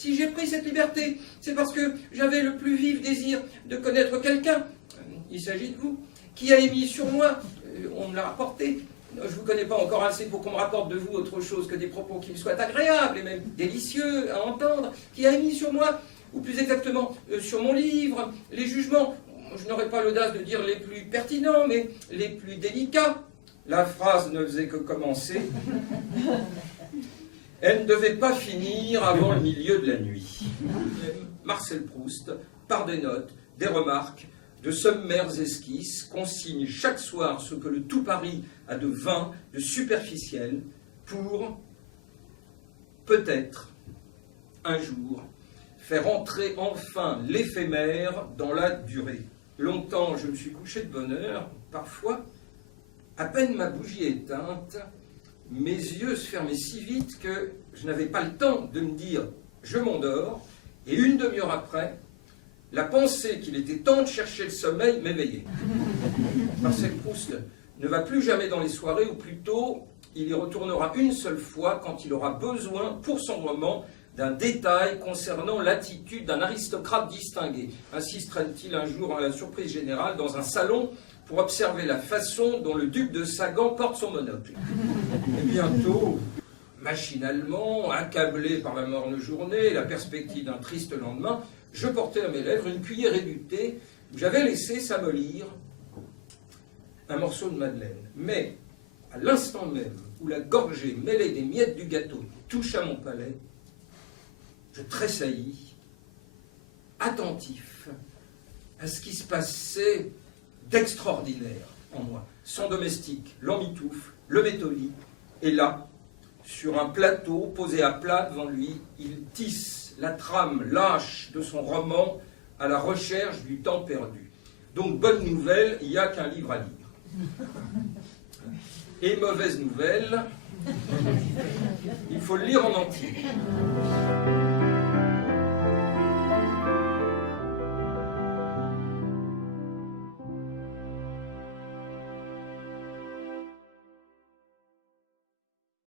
Si j'ai pris cette liberté, c'est parce que j'avais le plus vif désir de connaître quelqu'un, il s'agit de vous, qui a émis sur moi, on me l'a rapporté, je ne vous connais pas encore assez pour qu'on me rapporte de vous autre chose que des propos qui me soient agréables et même délicieux à entendre, qui a émis sur moi, ou plus exactement sur mon livre, les jugements, je n'aurais pas l'audace de dire les plus pertinents, mais les plus délicats. La phrase ne faisait que commencer. Elle ne devait pas finir avant le milieu de la nuit. Marcel Proust, par des notes, des remarques, de sommaires esquisses, consigne chaque soir ce que le tout Paris a de vain, de superficiel, pour, peut-être, un jour, faire entrer enfin l'éphémère dans la durée. Longtemps, je me suis couché de bonne heure, parfois, à peine ma bougie éteinte, mes yeux se fermaient si vite que je n'avais pas le temps de me dire « je m'endors », et une demi-heure après, la pensée qu'il était temps de chercher le sommeil m'éveillait. Marcel Proust ne va plus jamais dans les soirées, ou plutôt, il y retournera une seule fois quand il aura besoin, pour son roman, d'un détail concernant l'attitude d'un aristocrate distingué. Ainsi se traîne-t-il un jour à la surprise générale dans un salon pour observer la façon dont le duc de Sagan porte son monocle. Et bientôt, machinalement, accablé par la morne journée et la perspective d'un triste lendemain, je portais à mes lèvres une cuillère du thé où j'avais laissé s'amollir un morceau de madeleine. Mais, à l'instant même où la gorgée mêlée des miettes du gâteau toucha mon palais, je tressaillis, attentif à ce qui se passait d'extraordinaire en moi. Son domestique l'emmitoufle, le met au lit, et là, sur un plateau posé à plat devant lui, il tisse la trame lâche de son roman à la recherche du temps perdu. Donc, bonne nouvelle, il n'y a qu'un livre à lire. Et mauvaise nouvelle, il faut le lire en entier.